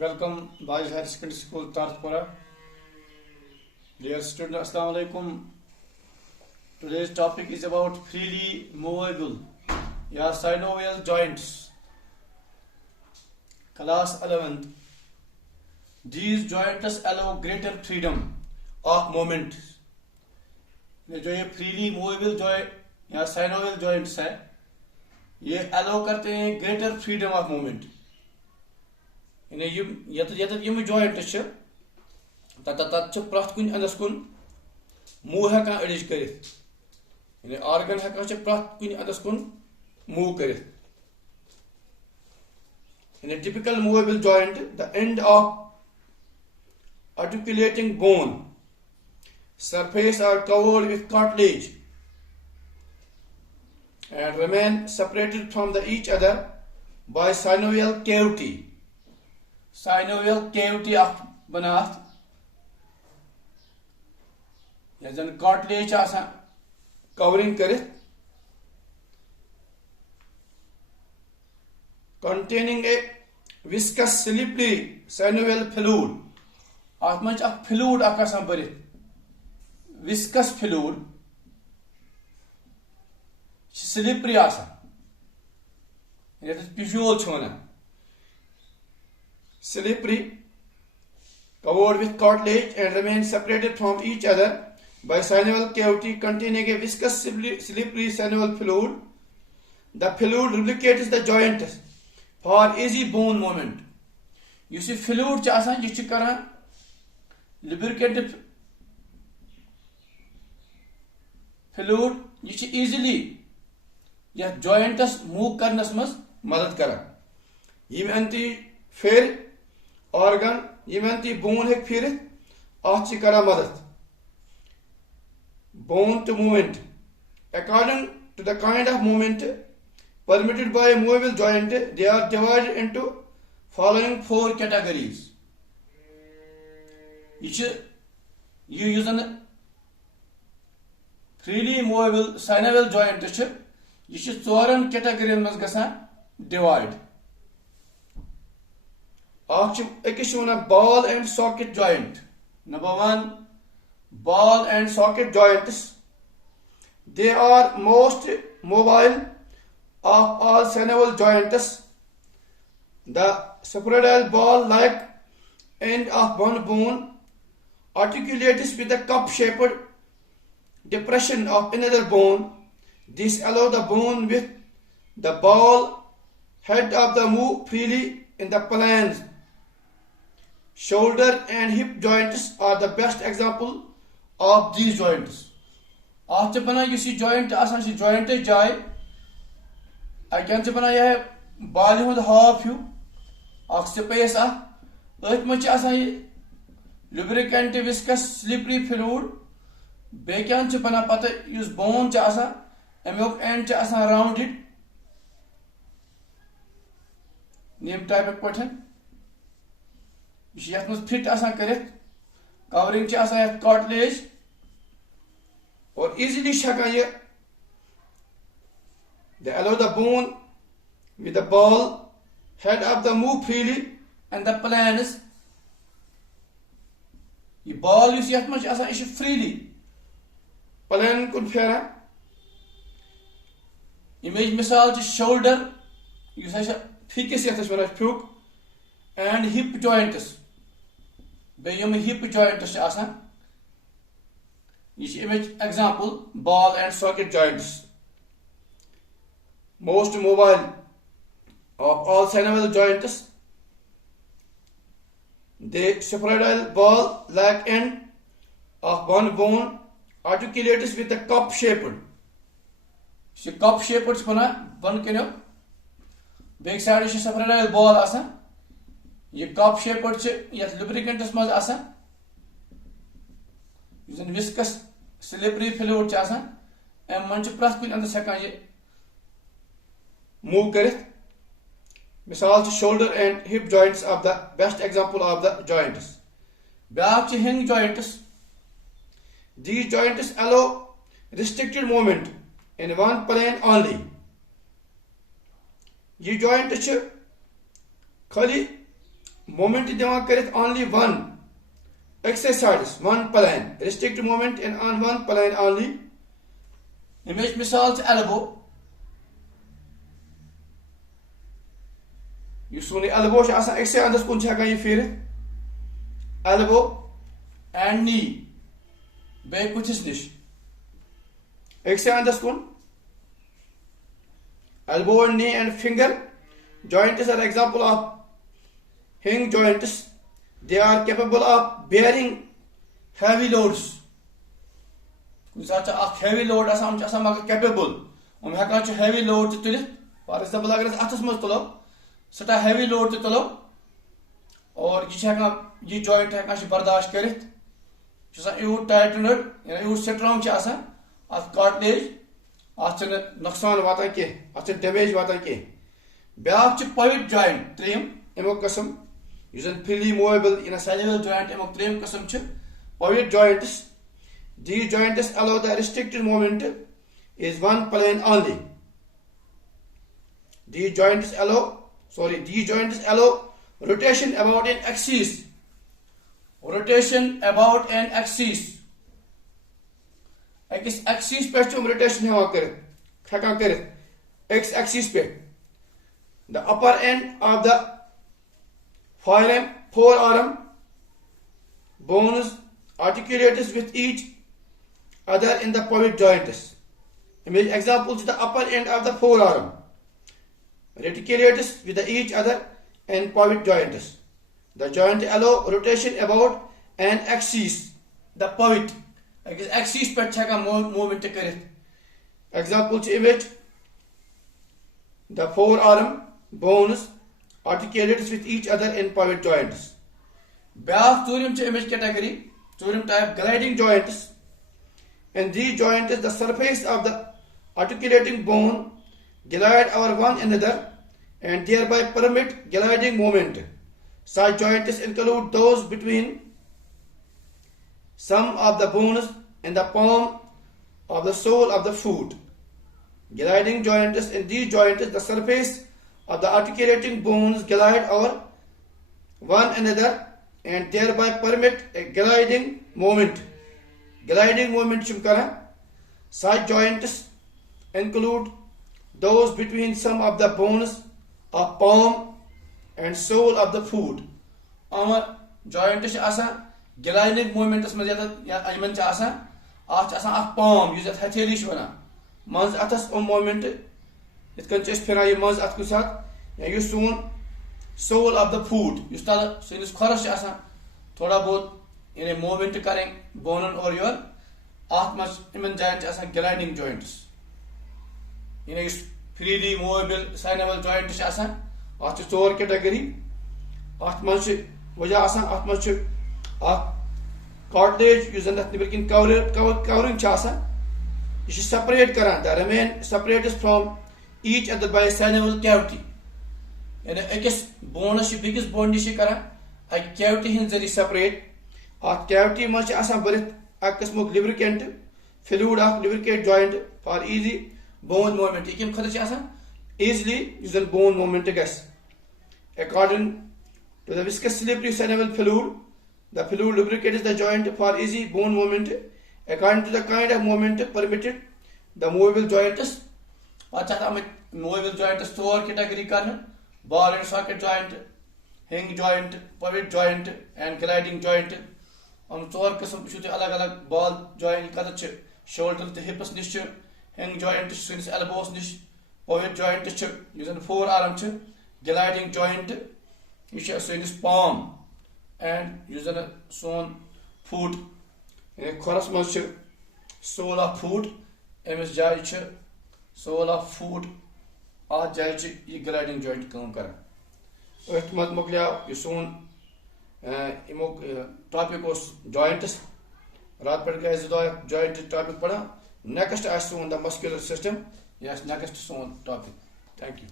Welcome, Boys Higher Secondary School, Tarthpura. Dear students, Assalamu alaikum. Today's topic is about freely movable, synovial joints. Class 11th. These joints allow greater freedom of movement. जो ये freely movable joint या synovial joints है, ये allow करते हैं greater freedom of movement. यम joint तत प्रथ कुन अंदस कुन मूव हेकान अड़िज कर ऑर्गन हेकान प्रथ कुन अंदस कुन मूव कर typical movable joint the end of articulating bone surface are covered with cartilage and remain separated from each other by synovial cavity. Synovial cavity बनात या जन cartilage covering करित containing a viscous slippery synovial fluid. At much a fluid भरित viscous fluid slippery pisuol slippery, covered with cartilage and remain separated from each other by synovial cavity containing a viscous slippery synovial fluid. The fluid lubricates the joint for easy bone movement. You see, fluid lubricate fluid easily या joints move Karan's मस मदद करा यम अंति फिर organ यमंती bone हेक फिर आछ करा मदद bone to movement according to the kind of movement permitted by a movable joint. They are divided into following four categories. You use an freely movable synovial joint you should țoran category mas gasan divide. Ball and socket joint. Number one, ball and socket joints. They are most mobile of all synovial joints. The spheroidal ball-like end of one bone articulates with a cup-shaped depression of another bone. This allows the bone with the ball head of the move freely in the planes. Shoulder and hip joints are the best example of these joints. After you see joint, joint jai. I can say bana ball half you. Space much lubricant viscous slippery fluid. Bekan bana pata use bone amok end rounded. Name type of pattern. यह fit कर covering cartilage और easily they allow the bone with the ball head of the move freely and the planes. ये ball यह freely plan kun फेरा image मिसाल shoulder फिकस फ्यूक and hip joints. Hip joints image example ball and socket joints. Most mobile of all synovial joints. The spheroidal ball-like end of one bone articulates with a cup-shaped. Cup-shaped one can back side is spheroidal ball ये cup shepherd लुब्रिकेंटस मज viscous slippery fluid अम मन प्रथ कुछ अंदस हेकान ये move कर मिसाल shoulder and hip joints of the best example of the joints back hinge joints these joints allow restricted movement in one plane only ये joint खाली movement divan karit only one exercise, one plane, restrict movement in on one plane only. Image misal to elbow. You soon elbow is asan ekse andas kun chha gayi fir elbow and knee. Be kuch is nish. Ekse andas kun elbow and knee and finger joints are example of hinge joints. They are capable of bearing heavy loads. Kuch heavy load asam capable. Heka heavy load tulit. For example, agar atas mas tulo, seta heavy load tulo, और ये joint है बर्दाश्त करित यूट टाइटनड यूट strong अत cartilage अत नुकसान वातान कह अत डैमेज वातान कह ब्या पविट जॉइंट त्रेम अमुक कस्म फ्रीली मूवेबल इन सेल्युलर जॉइंट अमुक त्रेम कस्म Pavitt joints these joints allow the restricted movement is one plane only. These joints allow rotation about an axis. Rotation about an axis. X axis पे rotation है X axis पे. The upper end of the forearm bones articulates with each other in the pivot joints. Examples: the upper end of the forearm reticulates with each other in pivot joints. The joint allow rotation about an axis. The pivot axis पर छका movement करित. Example image: the forearm bones articulates with each other in pivot joints. Beach tourim image category tourim type gliding joints. And these joints the surface of the articulating bone glide over one another and thereby permit gliding movement. Such joints include those between some of the bones and the palm of the sole of the foot. Gliding joints. In these joints the surface of the articulating bones glide over one another and thereby permit a gliding movement. Gliding movement chumkara. Such joints include those between some of the bones of palm and sole of the foot. Our joints asa gliding movements में ज़्यादा Ayman च आसा आठ आसा आठ palm use अत हथेली शवना मंज अतस movement इतकन चेस्ट फिरा ये मंज अत कुसात या यूँ सोन sole of the foot यूँ ताला सेनिस खरस च आसा थोड़ा बहुत इन्हें movement करें बोनन और योर आठ मस इमन joint आसा gliding joints इन्हें freely movable sineval joints आसा आठ चोर category आठ मस वजह आसा आठ मस cartilage यूज़ अत निबरकिन covering आसा ये separate करा the remain separated from each other by a sineval cavity यानी एकस बोनस बिगिस बोन निश करा एक cavity Hind zari separate At cavity much आसान बरित एक किस्मुक lubricant fluid of lubricate joint for easy bone movement इकिम खतर आसान easily यूज़न bone movement gas according to the viscous slippery synovial fluid the fluid lubricates the joint for easy bone movement according to the kind of movement permitted the movable joints अच्छा movable joints four category करना ball and socket joint hinge joint pivot joint and gliding joint हम चोर किस्म अलग अलग ball joint कत shoulder तो हिप्स निश हिंग जॉइंट सनिस elbows knees pivot joint forearm gliding joint यह सनिस पाम एंड सोन फूट खोरस मज सोल ऑफ फूट अमिस जाय सोल ऑफ फूट अत जाय यह ग्लाइडिंग जॉइंट काम कर अथ मत मुकलिया यह सोन इमुक टॉपिक जॉइंट्स रात पे गए जॉइंट टॉपिक पढ़ा next one the muscular system yes next one topic thank you